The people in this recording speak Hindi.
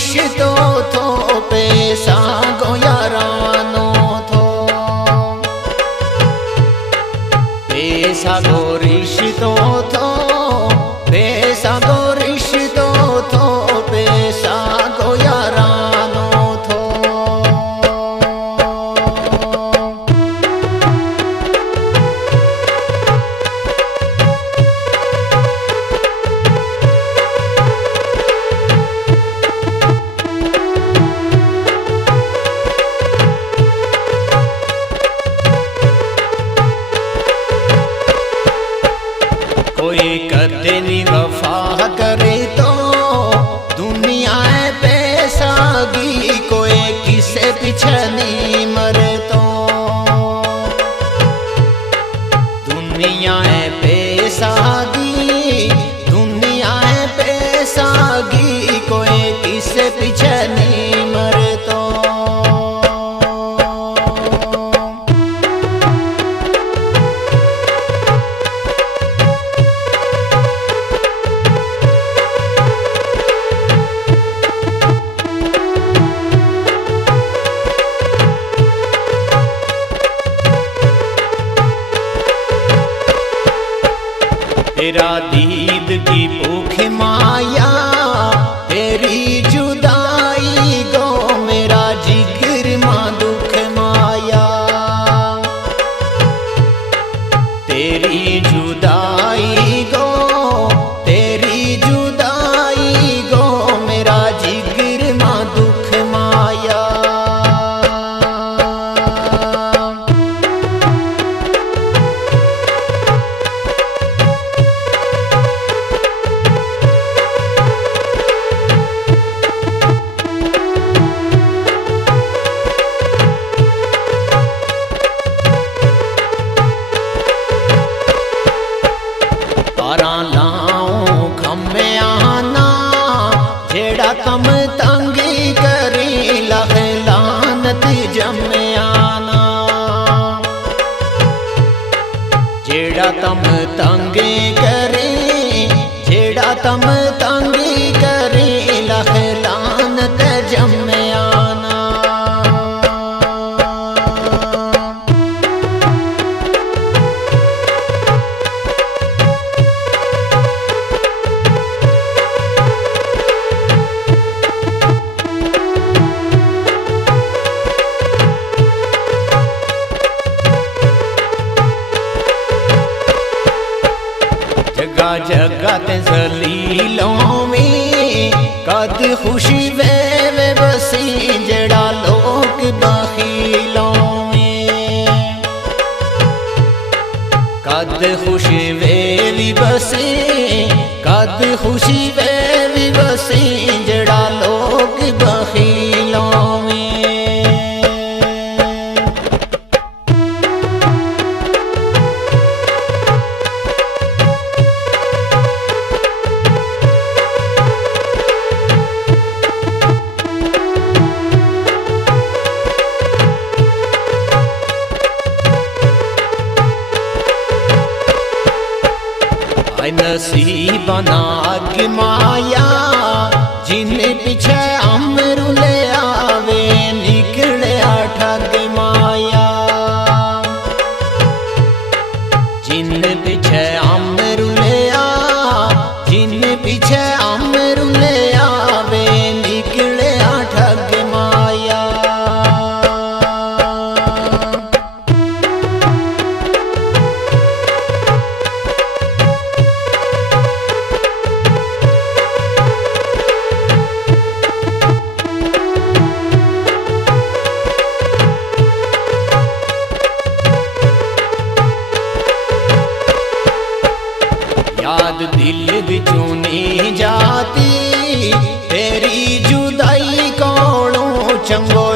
रिश्तो थो पैसा गो यारानो थो पैसा गो रिश्तो थो पैसा गो रिश्तो थो पैसा गो यारानो थो कोई कदे नी वफा करे तो दुनिया पैसा गी कोई किसे पीछे नहीं मरे तो दुनिया पैसा गी दुनिया पैसा गी कोई किसे पीछे नहीं मरे तो तेरा दीद की भूख माया तेरी जुदाई गो मेरा जिगर मां दुख माया तेरी जुदाई गो मेरा जिगर मां दुख माया कम तंगी करी लख लानत जमयाना जेड़ा तम तंगी करे जेड़ा तम तंगी करे लख लानत जमयाना जगह जगह ते जलीलों में कद खुशी वे बसी जड़ा लोग बखीलों में कद खुशी वे भी बसी कद खुशी वे भी बसी जड़ा लोग बखीलों में नसीब नाग माया जिन्हें पीछे अमरू ले आवे निकले ठग माया जिन्हें पीछे अमरू ले जिन्हें पीछे अमरू ले आवे निकले ठग माया याद दिल विचों नहीं जाती तेरी जुदाई कोलों चंगो